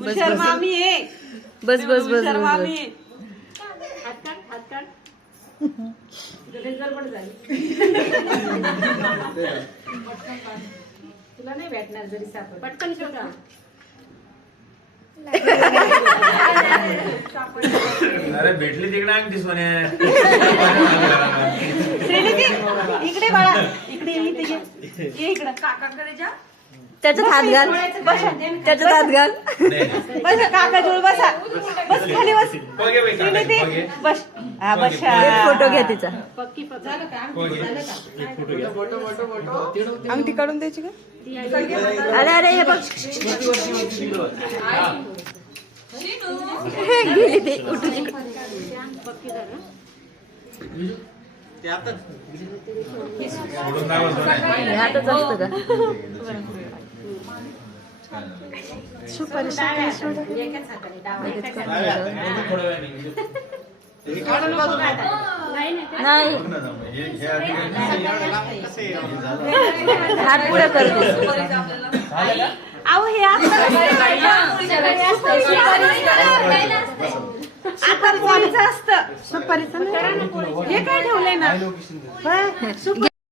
हुशार मामी आहे. बस बस बस हुशार बस मामी. हात काढ गडबड झाली. तुला नाही भेटणार जरी सापड. पटकन शोधा. अरे भेटली तिकडे अंगठी सोन्या. श्रीनिधी इकडे बाळा, इकडे ये, इथे ये. ये इकडं काकाकडे जा. त्याच्यात हात घाल, त्याच्यात हात घाल. बसा काकाजवळ बसा. बस खाली बस. बघे बाई, श्रीनिधी बघे. बस. हा बस. एक फोटो घ्या तिचा. पक्की झालं का? बघे. अंगठी काढून द्यायची का? अरे अरे हे बघ, गेली ते उठून. पक्की झालं. सोडून जावं सोन्या. हे हातच असतं का? सुपारी एकाच हाताने डावा. थोडं वेळाने. नाही नाही. नाही, हात पुढे करते. अहो हे आता पोळीचं असतं. सुपारीचं नाही. हे काय ठेवलंय ना?